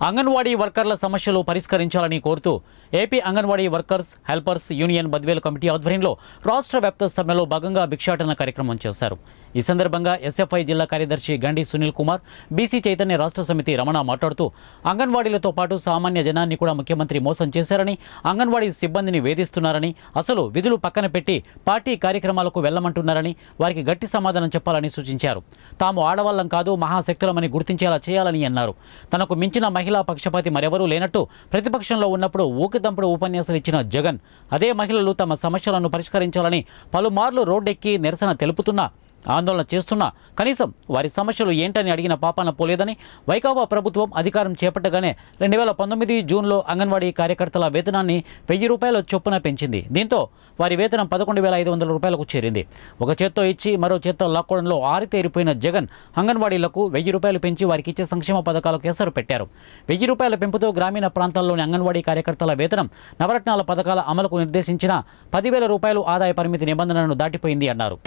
అంగన్వాడీ వర్కర్ల సమస్యలు పరిష్కరించాలని కోరుతూ AP anganwadi workers helpers union Badvel committee ఆధ్వర్యంలో రాష్ట్ర వ్యాప్త సమ్మెలో భాగంగా భిక్షాటన కార్యక్రమం చేశారు. ఈ సందర్భంగా ఎస్ఎఫ్ఐ జిల్లా కార్యదర్శి గండి సునీల్ కుమార్, బీసీ చైతన్య రాష్ట్ర సమితి రమణ మాట్లాడుతూ అంగన్వాడీలతో పాటు సామాన్య జనాన్ని కూడా ముఖ్యమంత్రి మోసం చేశారని, అంగన్వాడీ సిబ్బందిని వేధిస్తున్నారని, అసలు విధులు పక్కన పెట్టి పార్టీ కార్యక్రమాలకు వెళ్లమంటున్నారని వారికి గట్టి సమాధానం చెప్పాలని సూచించారు. తాము ఆడవాళ్లం కాదు, మహాశక్తులమని గుర్తించేలా చేయాలని అన్నారు. తనకు మించిన మహిళా పక్షపాతి మరెవరూ లేనట్టు ప్రతిపక్షంలో ఉన్నప్పుడు ఊకిదంపుడు ఉపన్యాసాలు ఇచ్చిన జగన్ అదే మహిళలు తమ సమస్యలను పరిష్కరించాలని పలుమార్లు రోడ్డెక్కి నిరసన తెలుపుతున్నా, ఆందోళన చేస్తున్నా కనీసం వారి సమస్యలు ఏంటని అడిగిన పాపాన పోలేదని, వైకాపా ప్రభుత్వం అధికారం చేపట్టగానే 2019 జూన్లో అంగన్వాడీ కార్యకర్తల వేతనాన్ని 1000 రూపాయల చొప్పున పెంచింది. దీంతో వారి వేతనం 11,500 రూపాయలకు చేరింది. ఒక చేత్తో ఇచ్చి మరో చేత్తో లాక్కోవడంలో ఆరితేరిపోయిన జగన్ అంగన్వాడీలకు 1000 రూపాయలు పెంచి వారికి ఇచ్చే సంక్షేమ పథకాలకు ఎసరు పెట్టారు. 1000 రూపాయల పెంపుతో గ్రామీణ ప్రాంతాల్లోని అంగన్వాడీ కార్యకర్తల వేతనం నవరత్నాల పథకాల అమలుకు నిర్దేశించిన 10,000 రూపాయలు ఆదాయ పరిమితి నిబంధనలను దాటిపోయింది అన్నారు.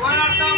పోరాడతాం